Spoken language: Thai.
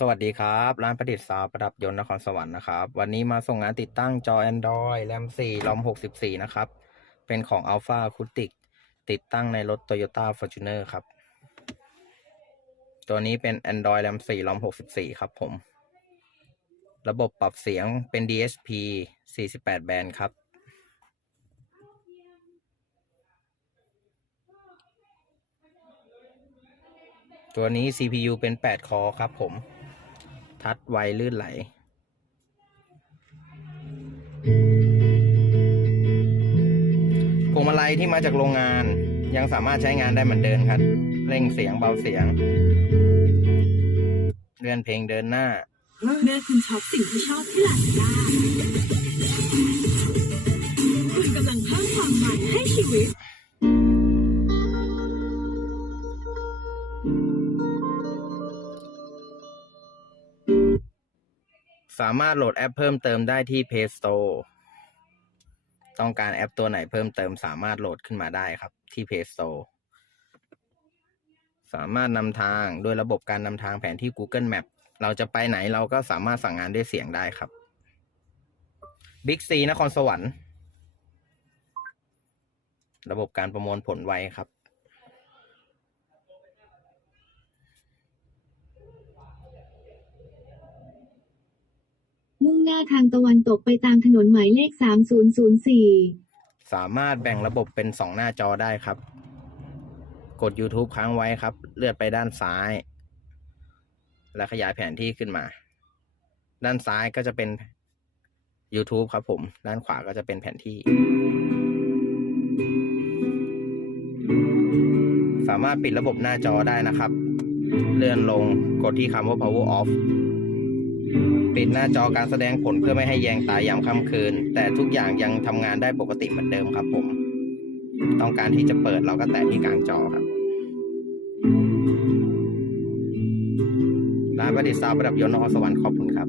สวัสดีครับ ร้านประดิษฐ์ซาวประดับยนต์นครสวรรค์นะครับ วันนี้มาส่งงานติดตั้งจอ Android RAM 4 ROM 64 นะครับ เป็นของ Alpha Acoustic ติดตั้งในรถ Toyota Fortuner ครับ ตัวนี้เป็น Android RAM 4 ROM 64 ครับผม ระบบปรับเสียงเป็น DSP 48 แบนด์ครับตัวนี้ CPU เป็น 8 คอครับผม ทัดไวลื่นไหล พวงมาลัยที่มาจากโรงงานยังสามารถใช้งานได้เหมือนเดิมครับ เร่งเสียงเบาเสียง เลื่อนเพลงเดินหน้า เมื่อคุณช็อปสิ่งที่ชอบที่ลาซาด้าคุณกำลังเพิ่มความมันให้ชีวิต สามารถโหลดแอปเพิ่มเติมได้ที่ Play Store ต้องการแอปตัวไหนเพิ่มเติมสามารถโหลดขึ้นมาได้ครับ ที่ Play Store สามารถนำทางด้วยระบบการนำทางแผนที่ Google Map เราจะไปไหนเราก็สามารถสั่งงานด้วยเสียงได้ครับ Big C นครสวรรค์ ระบบการประมวลผลไวครับ หน้าทางตะวันตกไปตามถนนหมายเลข 3004 สามารถแบ่งระบบเป็นสองหน้าจอได้ครับ กด YouTube ค้างไว้ครับ เลื่อนไปด้านซ้าย และขยายแผนที่ขึ้นมา ด้านซ้ายก็จะเป็น YouTube ครับผม ด้านขวาก็จะเป็นแผนที่ สามารถปิดระบบหน้าจอได้นะครับ เลื่อนลงกดที่คำว่า power off ปิดหน้าจอการแสดงผลเพื่อไม่ให้แยงตายยามค่ำคืน แต่ทุกอย่างยังทำงานได้ปกติเหมือนเดิมครับผม ต้องการที่จะเปิดเราก็แตะที่กลางจอครับร้านประดิษฐ์ซาวประดับยนต์นครสวรรค์ขอบคุณครับ